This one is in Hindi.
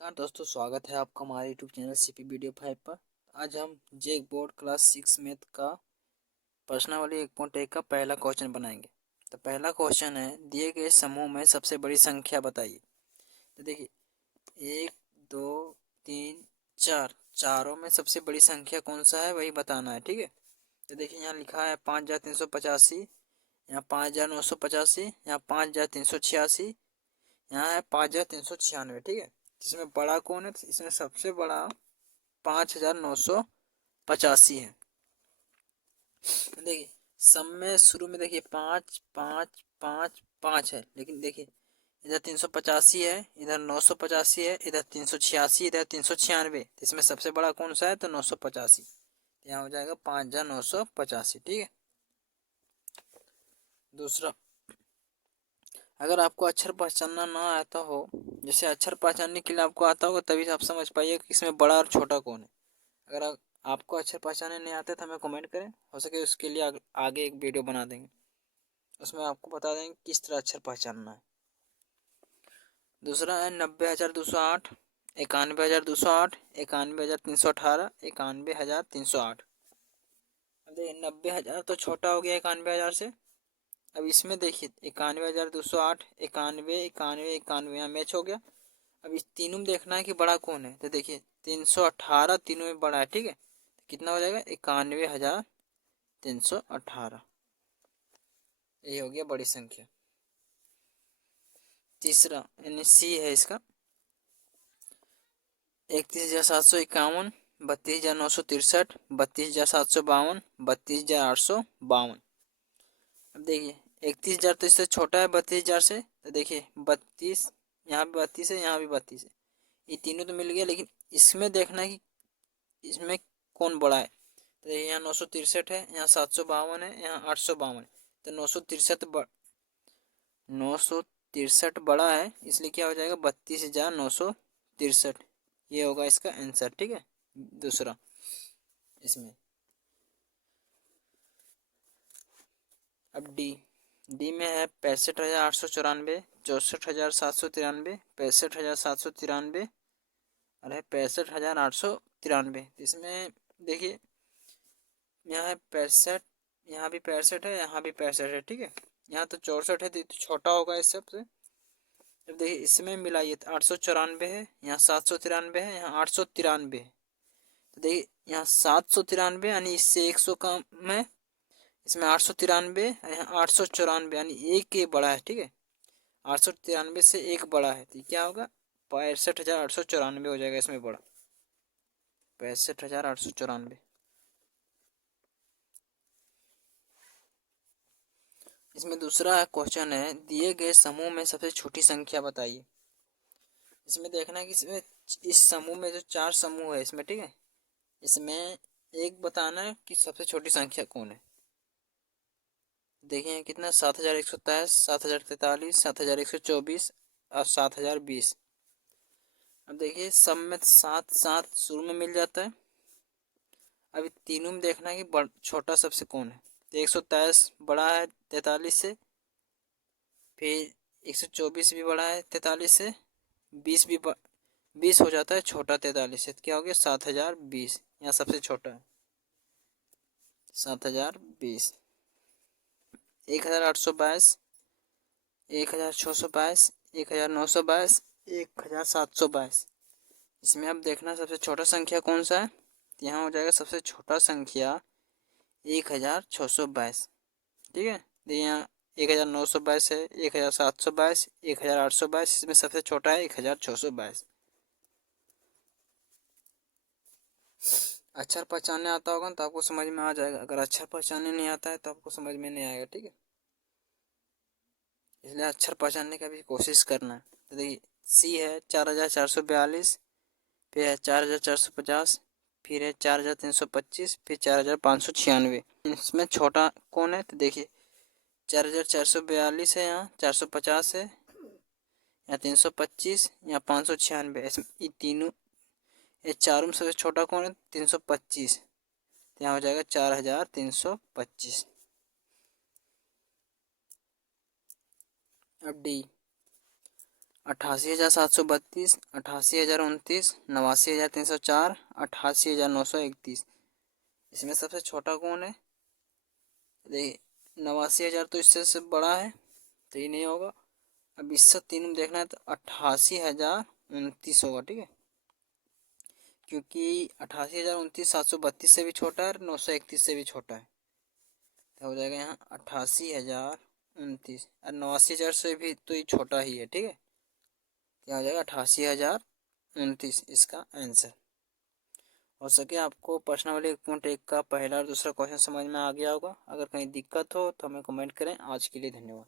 नमस्कार दोस्तों, स्वागत है आपका हमारे यूट्यूब चैनल सीपी वीडियो 5 पर। आज हम जेक बोर्ड क्लास 6 मैथ का प्रश्नावली 1.1 का पहला क्वेश्चन बनाएंगे। तो पहला क्वेश्चन है, दिए गए समूह में सबसे बड़ी संख्या बताइए। तो देखिए, 1 2 3 4, चारों में सबसे बड़ी संख्या कौन सा है वही बताना है। ठीक है, तो देखिए यहाँ लिखा है 5385, यहाँ 5985, यहाँ 5386, यहाँ है 5396। ठीक है, जिसमें बड़ा कौन है? तो इसमें सबसे बड़ा 5985 है। देखिए सब में शुरू में देखिए 5 5 5 5 है, लेकिन देखिए इधर 385 है, इधर 985 है, इधर 386, इधर 396। तो इसमें सबसे बड़ा कौन सा है? तो 985। यहाँ हो जाएगा 5985। ठीक है, दूसरा, अगर आपको अक्षर पहचानना ना आता हो, जैसे अक्षर पहचानने के लिए आपको आता होगा तभी आप समझ पाइए कि इसमें बड़ा और छोटा कौन है। अगर आपको अक्षर पहचानने नहीं आते तो हमें कमेंट करें, हो सके उसके लिए आगे एक वीडियो बना देंगे, उसमें आपको बता देंगे किस तरह अक्षर पहचानना है। दूसरा है 90,208, 91,208, 91,318, 91,308। अब देखिए 90,000 तो छोटा हो गया 91,000 से। अब इसमें देखिए 91,208, 91, 91, 91 यहाँ मैच हो गया। अब इस तीनों में देखना है कि बड़ा कौन है। तो देखिए 318 तीनों में बड़ा है। ठीक है, तो कितना हो जाएगा? 91,318। ये हो गया बड़ी संख्या। तीसरा यानी सी है इसका, 31,751, 32,963, 32,752, 32,852। अब देखिए 31,000 तो इससे छोटा है 32,000 से। तो देखिए 32, यहाँ भी 32 है, यहाँ भी 32 है, ये तीनों तो मिल गया, लेकिन इसमें देखना है कि इसमें कौन बड़ा है। तो यहाँ 963 है, यहाँ 752 है, यहाँ 852 है। तो 963 बड़ा है, इसलिए क्या हो जाएगा? 32,963। ये होगा इसका आंसर। ठीक है, दूसरा इसमें। अब डी में है 65,894, 64,793, 65,793 और है 65,893। इसमें देखिए यहाँ है 65, यहाँ भी 65 है, यहाँ भी 65 है। ठीक है, यहाँ तो 64 है तो छोटा होगा इस सबसे। जब देखिए इसमें मिलाइए तो 894 है, यहाँ 793 है, यहाँ 893 है। तो देखिए यहाँ 793 यानी इससे 100 कम है, इसमें 893, यहाँ 894 यानी एक ये बड़ा है। ठीक है, 893 से एक बड़ा है, तो क्या होगा? 65,894 हो जाएगा इसमें बड़ा, 65,894। इसमें दूसरा क्वेश्चन है, दिए गए समूह में सबसे छोटी संख्या बताइए। इसमें देखना है कि इसमें इस समूह में जो 4 समूह है इसमें, ठीक है, इसमें एक बताना है कि सबसे छोटी संख्या कौन है। देखिए कितना, 7,127, 7,043, 7,124 और 7,020। अब देखिए सब में 7 7 शुरू में मिल जाता है। अभी तीनों में देखना है कि छोटा सबसे कौन है। तो 123 बड़ा है 43 से, फिर 124 भी बड़ा है 43 से, 20 भी 20 हो जाता है छोटा 43 से। तो क्या हो गया? 7,020। यहाँ सबसे छोटा है 7,020। 1,822, 1,622, 1,922, 1,722। इसमें अब देखना सबसे छोटा संख्या कौन सा है। तो यहाँ हो जाएगा सबसे छोटा संख्या 1,622। ठीक है, तो यहाँ 1,922 है, 1,722, 1,822, इसमें सबसे छोटा है 1,622। अक्षर पहचानने आता होगा तो आपको समझ में आ जाएगा, अगर अक्षर पहचानने नहीं आता है तो आपको समझ में नहीं आएगा। ठीक है, इसलिए अक्षर पहचानने का भी कोशिश करना है। तो देखिए सी है 4,442, फिर है 4,450, फिर है 4,325, फिर 4,596। इसमें छोटा कौन है? तो देखिए 4,442 है, यहाँ 450 है, यहाँ 325, यहाँ 596। इसमें ये तीनों, ये चारों में सबसे छोटा कौन है? 325। तो यहाँ हो जाएगा 4,325। अब 88,732, 88,029, 89,304, 88,931। इसमें सबसे छोटा कौन है? देखिए 89,000 तो इससे से बड़ा है, तो ये नहीं होगा। अब इससे तीन में देखना है तो 88,029 होगा, ठीक है, क्योंकि 88,029 732 से भी छोटा है और 931 से भी छोटा है, तो हो जाएगा यहाँ 88,029, और 89,000 से भी तो ये छोटा ही है, ठीक है, क्या हो जाएगा 88,029 इसका आंसर। हो सके आपको प्रश्न वाले 1.1 का पहला और दूसरा क्वेश्चन समझ में आ गया होगा। अगर कहीं दिक्कत हो तो हमें कमेंट करें। आज के लिए धन्यवाद।